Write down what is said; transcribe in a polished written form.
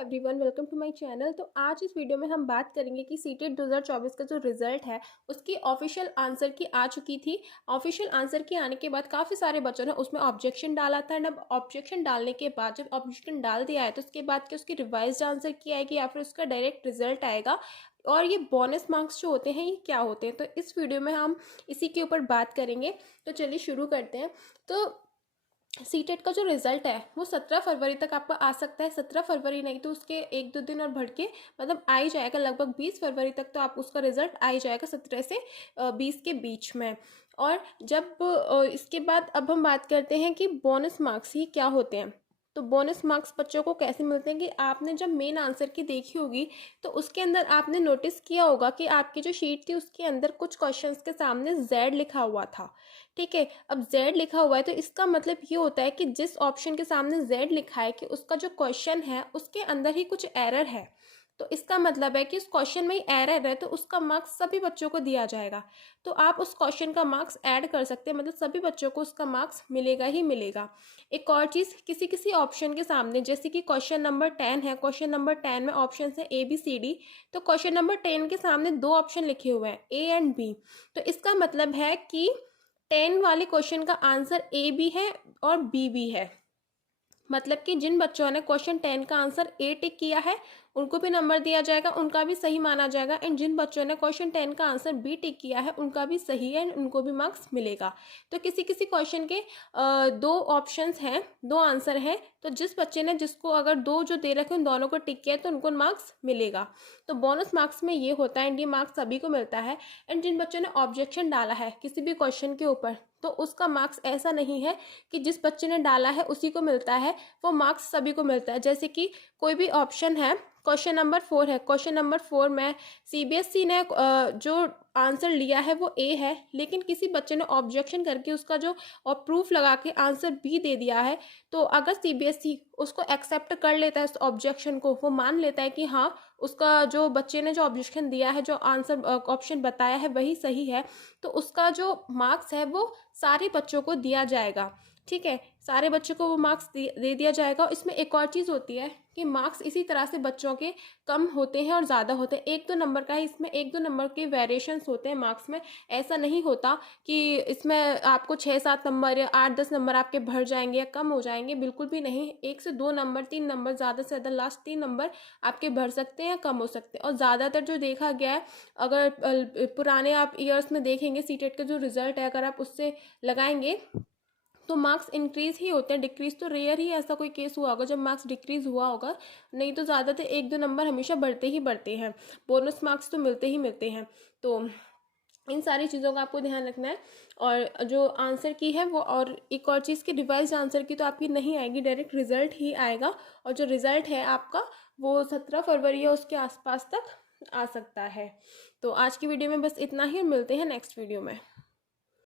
Everyone, welcome to my channel. तो आज इस वीडियो में हम बात करेंगे कि सीटेट 2024 का जो रिजल्ट है उसकी ऑफिशियल आंसर की आ चुकी थी। ऑफिशियल आंसर की आने के बाद काफ़ी सारे बच्चों ने उसमें ऑब्जेक्शन डाला था। अब ऑब्जेक्शन डालने के बाद जब ऑब्जेक्शन डाल दिया है तो उसके बाद कि उसकी रिवाइज्ड आंसर की आएगी या फिर उसका डायरेक्ट रिजल्ट आएगा, और ये बोनस मार्क्स जो होते हैं ये क्या होते हैं, तो इस वीडियो में हम इसी के ऊपर बात करेंगे। तो चलिए शुरू करते हैं। तो सीटेट का जो रिजल्ट है वो 17 फरवरी तक आपका आ सकता है। 17 फरवरी नहीं तो उसके एक दो दिन और बढ़ के मतलब आ ही जाएगा, लगभग 20 फरवरी तक तो आप उसका रिजल्ट आ ही जाएगा, 17 से 20 के बीच में। और जब इसके बाद अब हम बात करते हैं कि बोनस मार्क्स ही क्या होते हैं। तो बोनस मार्क्स बच्चों को कैसे मिलते हैं कि आपने जब मेन आंसर की देखी होगी तो उसके अंदर आपने नोटिस किया होगा कि आपकी जो शीट थी उसके अंदर कुछ क्वेश्चंस के सामने Z लिखा हुआ था। ठीक है, अब Z लिखा हुआ है तो इसका मतलब ये होता है कि जिस ऑप्शन के सामने Z लिखा है कि उसका जो क्वेश्चन है उसके अंदर ही कुछ एरर है। तो इसका मतलब है कि उस क्वेश्चन में ही एरर है तो उसका मार्क्स सभी बच्चों को दिया जाएगा। तो आप उस क्वेश्चन का मार्क्स ऐड कर सकते हैं, मतलब सभी बच्चों को उसका मार्क्स मिलेगा ही मिलेगा। एक और चीज़, किसी किसी ऑप्शन के सामने जैसे कि क्वेश्चन नंबर 10 है, क्वेश्चन नंबर 10 में ऑप्शन है ABCD, तो क्वेश्चन नंबर 10 के सामने दो ऑप्शन लिखे हुए हैं A एंड B। तो इसका मतलब है कि 10 वाले क्वेश्चन का आंसर A भी है और B भी है। मतलब कि जिन बच्चों ने क्वेश्चन 10 का आंसर A टिक किया है उनको भी नंबर दिया जाएगा, उनका भी सही माना जाएगा। एंड जिन बच्चों ने क्वेश्चन 10 का आंसर B टिक किया है उनका भी सही है, उनको भी मार्क्स मिलेगा। तो किसी किसी क्वेश्चन के दो ऑप्शंस हैं, दो आंसर हैं, तो जिस बच्चे ने जिसको अगर दो जो दे रखे उन दोनों को टिक किया है तो उनको मार्क्स मिलेगा। तो बोनस मार्क्स में ये होता है एंड ये मार्क्स सभी को मिलता है। एंड जिन बच्चों ने ऑब्जेक्शन डाला है किसी भी क्वेश्चन के ऊपर तो उसका मार्क्स ऐसा नहीं है कि जिस बच्चे ने डाला है उसी को मिलता है, वो मार्क्स सभी को मिलता है। जैसे कि कोई भी ऑप्शन है, क्वेश्चन नंबर 4 है, क्वेश्चन नंबर 4 में CBSE ने जो आंसर लिया है वो A है, लेकिन किसी बच्चे ने ऑब्जेक्शन करके उसका जो और प्रूफ लगा के आंसर B दे दिया है, तो अगर CBSE उसको एक्सेप्ट कर लेता है उस ऑब्जेक्शन को, वो मान लेता है कि हाँ उसका जो बच्चे ने जो ऑब्जेक्शन दिया है, जो आंसर ऑप्शन बताया है वही सही है, तो उसका जो मार्क्स है वो सारे बच्चों को दिया जाएगा। ठीक है, सारे बच्चों को वो मार्क्स दे दिया जाएगा। और इसमें एक और चीज़ होती है कि मार्क्स इसी तरह से बच्चों के कम होते हैं और ज़्यादा होते हैं। एक दो नंबर का ही इसमें एक दो नंबर के वेरिएशंस होते हैं मार्क्स में। ऐसा नहीं होता कि इसमें आपको 6-7 नंबर या 8-10 नंबर आपके बढ़ जाएंगे या कम हो जाएंगे, बिल्कुल भी नहीं। 1 से 2 नंबर, 3 नंबर, ज़्यादा से ज़्यादा लास्ट 3 नंबर आपके बढ़ सकते हैं या कम हो सकते हैं। और ज़्यादातर जो देखा गया है, अगर पुराने आप ईयर्स में देखेंगे सीटेट का जो रिजल्ट है अगर आप उससे लगाएंगे तो मार्क्स इंक्रीज ही होते हैं, डिक्रीज तो रेयर ही ऐसा कोई केस हुआ होगा जब मार्क्स डिक्रीज हुआ होगा। नहीं तो ज़्यादातर एक दो नंबर हमेशा बढ़ते ही बढ़ते हैं, बोनस मार्क्स तो मिलते ही मिलते हैं। तो इन सारी चीज़ों का आपको ध्यान रखना है। और जो आंसर की है वो, और एक और चीज़ की रिवाइज आंसर की तो आपकी नहीं आएगी, डायरेक्ट रिजल्ट ही आएगा। और जो रिजल्ट है आपका वो 17 फरवरी या उसके आसपास तक आ सकता है। तो आज की वीडियो में बस इतना ही, मिलते हैं नेक्स्ट वीडियो में।